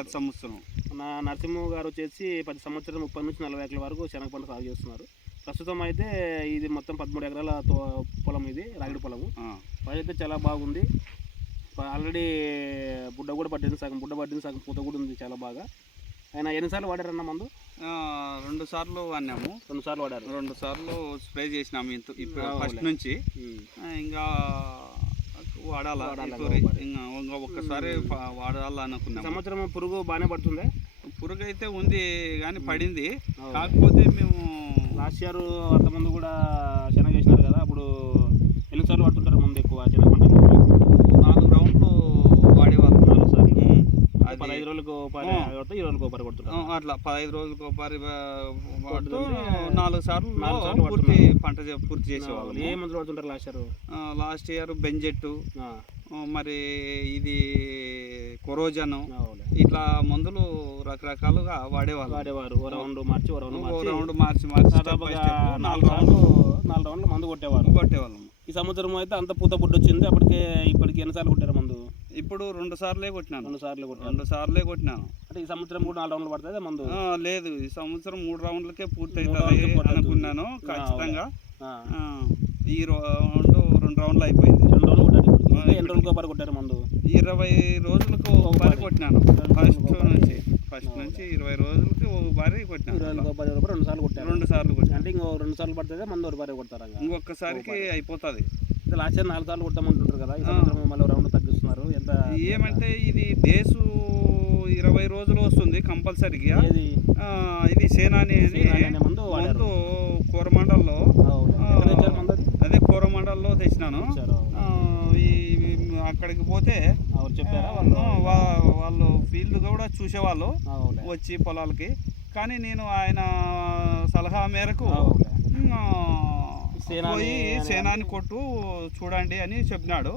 ప్రతి సంవత్సరం. మన నరసింహ గారు వచ్చేసి ప్రతి సంవత్సరం ముప్పై నుంచి నలభై ఎకరాల వరకు శనగ పంట సాగు చేస్తున్నారు. ప్రస్తుతం అయితే ఇది మొత్తం పదమూడు ఎకరాల పొలం ఇది రాగిడి పొలము. అయితే చాలా బాగుంది. ఆల్రెడీ బుడ్డ కూడా పట్టింది సగం బుడ్డ పట్టింది సగం పూత కూడా ఉంది చాలా బాగా. ఆయన ఎన్నిసార్లు వాడారన్న మందు? రెండు సార్లు వాడినాము. రెండు సార్లు వాడారు. రెండు సార్లు స్ప్రే చేసినాము ఇంత. ఫస్ట్ నుంచి. ఇంకా వాడాలా. ఇంకా ఒక్కసారి ఫ- వాడాలా ఈ అనుకున్నాము. సంవత్సరం పురుగు బాగానే పడుతుంది? పురుగు అయితే ఉంది కానీ పడింది. కాకపోతే మేము లాస్ట్ ఇయర్ అంతమంది కూడా శనగ వేసినారు కదా అప్పుడు ఎన్నిసార్లు పడుతుంటారు ముందు ఎక్కువ శనగ పంట నాలుగు రౌండ్లు వాడేవాళ్ళం. నాలుగు సార్లు. పదహైదు రోజులకు. కొడితే ఇరవై రోజులకు ఒకటి ఆ, కొడుతుంటారు అట్లా పదహైదు వాడుతూ కొడుతుంటే నాలుగు సార్లు నాలుగు సార్లు పూర్తి. పంట పూర్తి చేసేవాళ్ళం. ఏ మందులు పడుతుంటారు లాస్ట్ ఇయర్? లాస్ట్ ఇయర్ బెంజెట్టు మరి ఇది కొరోజన్ ఇట్లా మందులు రకరకాలుగా వాడేవాళ్ళం. వాడేవారు. ఓ రౌండ్ మార్చి ఓ రౌండ్ మార్చి. రౌండ్ మార్చి నాలుగు రౌండ్లు నాలుగు రౌండ్లు మందు కొట్టేవారు కొట్టేవాళ్ళం. ఈ సంవత్సరం అయితే అంత పూత బుడ్డ వచ్చింది అప్పటికే ఇప్పటికి ఎన్నిసార్లు కొట్టారు మందు? ఇప్పుడు రెండు సార్లే కొట్టినాను. రెండు సార్లు రెండు సార్లే కొట్టినాను. అంటే ఈ సంవత్సరం కూడా నాలుగు రౌండ్లు పడుతుంది మందు? లేదు. ఈ సంవత్సరం మూడు రౌండ్లకే పూర్తి మూడు అవుతుంది అనుకున్నాను. ఖచ్చితంగా. ఈ రౌండ్ రెండు రౌండ్లు అయిపోయింది. రెండు కొట్టారు ఎన్ని రోజులకు ఒకసారి కొట్టారు మందు? ఇరవై రోజులకు ఒక బారి. కొట్టినాను. ఫస్ట్ నుంచి. ఫస్ట్ నుంచి ఇరవై రోజులకి ఒక బారి ఇరవై కొట్టినాను రోజులకు రెండు సార్లు కొట్టారు. రెండు సార్లు కొట్టినాను. అంటే ఇంకో రెండు సార్లు పడుతుంది మందు? ఒక బారి కొడతారు ఇంకా? ఇంకొకసారికి అయిపోతుంది. లాస్ట్ ఇయర్ నాలుగు సార్లు కొట్టామంటుంటారు కదా. ఈ సంవత్సరం మళ్ళీ రౌండ్ తగ్గిస్తున్నారు? ఎంత ఏమంటే ఇది డేసు ఇరవై రోజులు వస్తుంది కంపల్సరీగా. ఇది సేనాని మందు ముందు కోరమండల్లో. అది? కోరమండల్లో తెచ్చినాను. అక్కడికి పోతే చెప్పారా వాళ్ళు? వాళ్ళు ఫీల్డ్ కూడా చూసేవాళ్ళు. వచ్చి పొలాలకి. కానీ నేను ఆయన సలహా మేరకు పోయి సేనాని కొట్టు చూడండి అని చెప్పినాడు.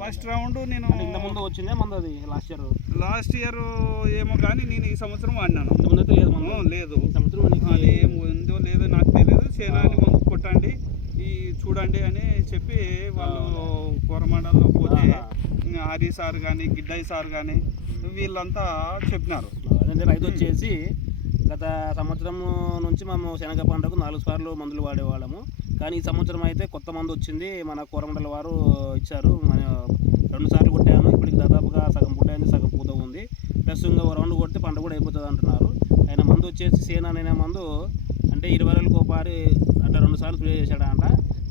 ఫస్ట్ రౌండ్ నేను ముందు వచ్చిందే మందు అది లాస్ట్ ఇయర్? లాస్ట్ ఇయర్ ఏమో కానీ నేను ఈ సంవత్సరం అయితే లేదు లేదు. అది ఏం ఉందో లేదో నాకు తెలియదు. సేనాని మందు కొట్టండి ఈ చూడండి అని చెప్పి వాళ్ళు కోరమండల్లో పోతే హరి సార్ కానీ గిడ్డాయి సార్ కానీ వీళ్ళంతా చెప్పినారు. రైతు వచ్చేసి గత సంవత్సరం నుంచి మేము శనగ పంటకు నాలుగు సార్లు మందులు వాడేవాళ్ళము. కానీ ఈ సంవత్సరం అయితే కొత్త మందు వచ్చింది. మన కూరమండల వారు ఇచ్చారు. మన రెండు సార్లు కొట్టాము. ఇప్పటికి దాదాపుగా సగం పూట అయింది సగం పూత ఉంది. ప్లస్ ఇంకా రౌండ్ కొడితే పంట కూడా అయిపోతుంది అంటున్నారు. ఆయన మందు వచ్చేసి సేనా అనే మందు అంటే ఇరవై రోజులకు ఒకసారి అంటే రెండు సార్లు స్ప్రే చేశాడంట.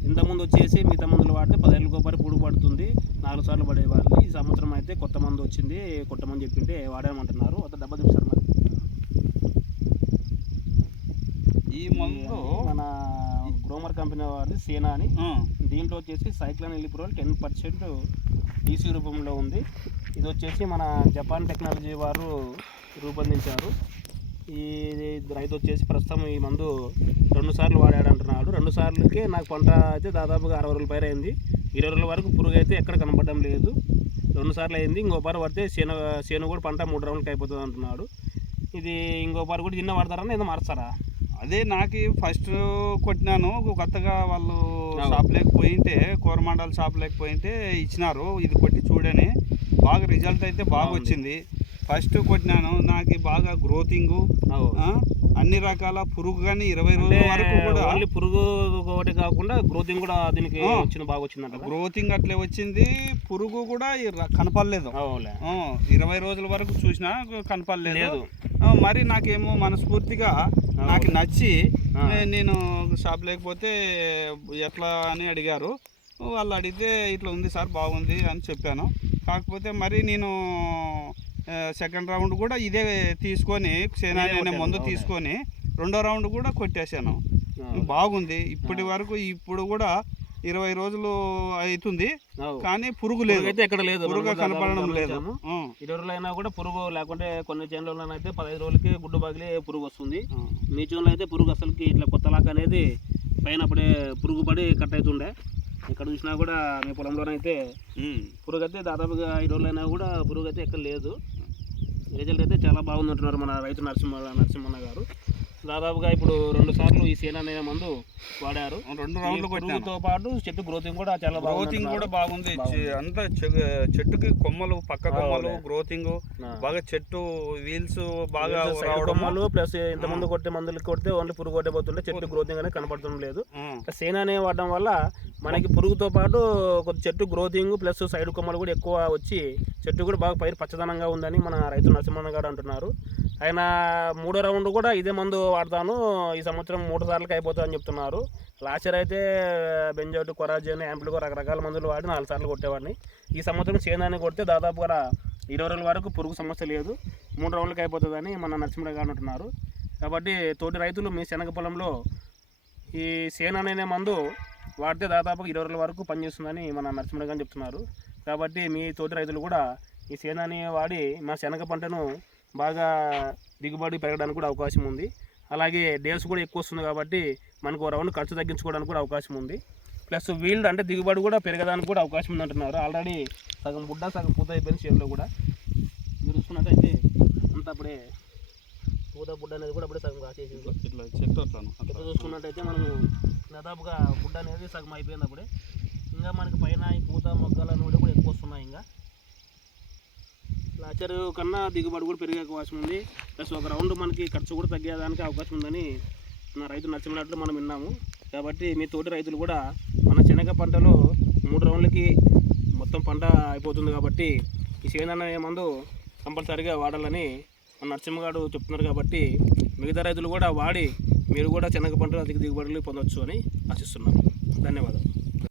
ఇంతకుముందు వచ్చేసి మిగతా మందులు వాడితే పదేళ్ళకి ఒకసారి పొడుగు పడుతుంది. నాలుగు సార్లు పడేవాళ్ళు. ఈ సంవత్సరం అయితే కొత్త మందు వచ్చింది. కొట్టమని చెప్పింటే వాడామంటున్నారు. ఒక డబ్బా చూపిస్తారు మరి. ఈ మందు మన గ్రోమర్ కంపెనీ వారిది సేనా అని. దీంట్లో వచ్చేసి సైక్లాన్ ఎలిప్రోల్ టెన్ పర్సెంట్ డీసీ రూపంలో ఉంది. ఇది వచ్చేసి మన జపాన్ టెక్నాలజీ వారు రూపొందించారు. ఈ రైతు వచ్చేసి ప్రస్తుతం ఈ మందు రెండు సార్లు వాడాడు అంటున్నాడు. రెండు సార్లకే నాకు పంట అయితే దాదాపుగా అరవై రోజుల పైన అయింది. ఇరవై రోజుల వరకు పురుగు అయితే ఎక్కడ కనపడడం లేదు. రెండు సార్లు అయింది. ఇంకో పారు పడితే చేను చేను కూడా పంట మూడు రౌండ్లకి అయిపోతుంది అంటున్నాడు. ఇది ఇంకో పారు కూడా చిన్న వాడతారని ఏదో మారుస్తారా? అదే నాకు ఫస్ట్ కొట్టినాను. కొత్తగా వాళ్ళు. షాప్ లేకపోయింటే కూరమండల షాప్ లేకపోయింటే ఇచ్చినారు. ఇది కొట్టి చూడని. బాగా రిజల్ట్ అయితే బాగా. వచ్చింది. ఫస్ట్ కొట్టినాను. నాకు బాగా గ్రోతింగ్ అన్ని రకాల పురుగు కానీ ఇరవై రోజుల వరకు కూడా ఓన్లీ పురుగు ఒకటి కాకుండా గ్రోతింగ్ కూడా దీనికి. వచ్చిన బాగా వచ్చిందంట గ్రోతింగ్ అట్లే వచ్చింది. పురుగు కూడా కనపడలేదు. ఇరవై రోజుల వరకు చూసినా కనపడలేదు. మరి నాకేమో మనస్ఫూర్తిగా నాకు నచ్చి నేను షాప్ లేకపోతే ఎట్లా అని అడిగారు. వాళ్ళు అడిగితే ఇట్లా ఉంది సార్ బాగుంది అని చెప్పాను. కాకపోతే మరి నేను సెకండ్ రౌండ్ కూడా ఇదే తీసుకొని సేనాని అనే కొట్టాను, మందు. తీసుకొని రెండో రౌండ్ కూడా కొట్టేశాను. బాగుంది. ఇప్పటి వరకు ఇప్పుడు కూడా ఇరవై రోజులు అవుతుంది. అవు. కానీ పురుగు లేదు. అయితే ఎక్కడ లేదు. పురుగు కనపడడం లేదు. ఇరవై రోజులు అయినా కూడా పురుగు లేకుంటే కొన్ని చేనులలో అయితే పదహైదు రోజులకి గుడ్డు పగిలి పురుగు వస్తుంది. మీ చేనులో అయితే పురుగు అసలుకి ఇట్లా కొత్త లాక్ అనేది పైన అప్పుడే పురుగు పడి కట్ అవుతుండే. ఇక్కడ చూసినా కూడా మీ పొలంలోనైతే. పురుగు అయితే దాదాపుగా ఐదు రోజులు అయినా కూడా పురుగు అయితే ఎక్కడ లేదు. రిజల్ట్ అయితే చాలా బాగుంది అంటున్నారు మన రైతు నరసింహ నరసింహన్న గారు. దాదాపుగా ఇప్పుడు రెండు సార్లు ఈ సేన అనే మందు వాడారు. రెండు రౌండ్లు కొట్టాను. పురుగుతో పాటు చెట్టు గ్రోతింగ్ కూడా చాలా గ్రోతింగ్ కూడా బాగుంది. అంతా చెట్టుకి కొమ్మలు పక్క కొమ్మలు. గ్రోతింగ్ బాగా చెట్టు వీల్స్ బాగా కొమ్మలు ప్లస్ ఇంత ముందు కొట్టే మందులు కొడితే ఓన్లీ పురుగు కొట్టే పోతుంటే చెట్టు గ్రోతింగ్ అనేది కనపడటం లేదు. సేన అనే వాడడం వల్ల మనకి పురుగుతో పాటు కొద్ది చెట్టు గ్రోతింగ్ ప్లస్ సైడ్ కొమ్మలు కూడా ఎక్కువ వచ్చి చెట్టు కూడా బాగా పైరు పచ్చదనంగా ఉందని మన రైతు నరసింహన్న గారు అంటున్నారు. ఆయన మూడో రౌండ్ కూడా ఇదే మందు వాడతాను. ఈ సంవత్సరం మూడు సార్లకి అయిపోతుందని చెప్తున్నారు. లాస్ట్ ఇయర్ అయితే బెంజోట్ కొరాజన్ యాంప్లికో రకరకాల మందులు వాడి నాలుగు సార్లు కొట్టేవాడిని. ఈ సంవత్సరం సేనాన్ని కొడితే దాదాపుగా ఇరవై రోజుల వరకు పురుగు సమస్య లేదు. మూడు రౌండ్లకి అయిపోతుందని మన నరసింహ గారు అంటున్నారు. కాబట్టి తోటి రైతులు మీ శనగ పొలంలో ఈ సేన అనే మందు వాడితే దాదాపు ఇరవై రోజుల వరకు పనిచేస్తుందని మన నరసింహ గారు చెప్తున్నారు. కాబట్టి మీ తోటి రైతులు కూడా ఈ సేనాని వాడి మా శనగ పంటను బాగా దిగుబడి పెరగడానికి కూడా అవకాశం ఉంది. అలాగే డేస్ కూడా ఎక్కువ వస్తుంది కాబట్టి మనకు రౌండ్ ఖర్చు తగ్గించుకోవడానికి కూడా అవకాశం ఉంది. ప్లస్ వీల్డ్ అంటే దిగుబడి కూడా పెరగడానికి కూడా అవకాశం ఉంది అంటున్నారు ఆల్రెడీ సగం బుడ్డ సగం పూత అయిపోయింది చేనులో కూడా. మీరు చూసుకున్నట్టయితే అంతా అప్పుడే పూత బుడ్డ అనేది కూడా అప్పుడే సగం కాసేసింది. ఇట్లా చెట్టు అట్లాను ఇక్కడ చూసుకున్నట్టయితే మనము దాదాపుగా ఫుడ్ అనేది సగం అయిపోయింది అప్పుడే. ఇంకా మనకి పైన ఈ పూత మొక్కలు అనేవి కూడా ఎక్కువ వస్తున్నాయి ఇంకా. లాచర్ కన్నా దిగుబడి కూడా పెరిగే అవకాశం ఉంది. ప్లస్ ఒక రౌండ్ మనకి ఖర్చు కూడా తగ్గేదానికి అవకాశం ఉందని నా రైతు నచ్చినట్లు మనం విన్నాము. కాబట్టి మీ తోటి రైతులు కూడా మన శనగ పంటలో మూడు రౌండ్లకి మొత్తం పంట అయిపోతుంది కాబట్టి ఈ సేనన్న మందు కంపల్సరీగా వాడాలని మన నరసింహగాడు చెప్తున్నారు కాబట్టి మిగతా రైతులు కూడా వాడి మీరు కూడా శనగ పంటలు అధిక దిగుబడులు పొందొచ్చు అని ఆశిస్తున్నాను ధన్యవాదాలు.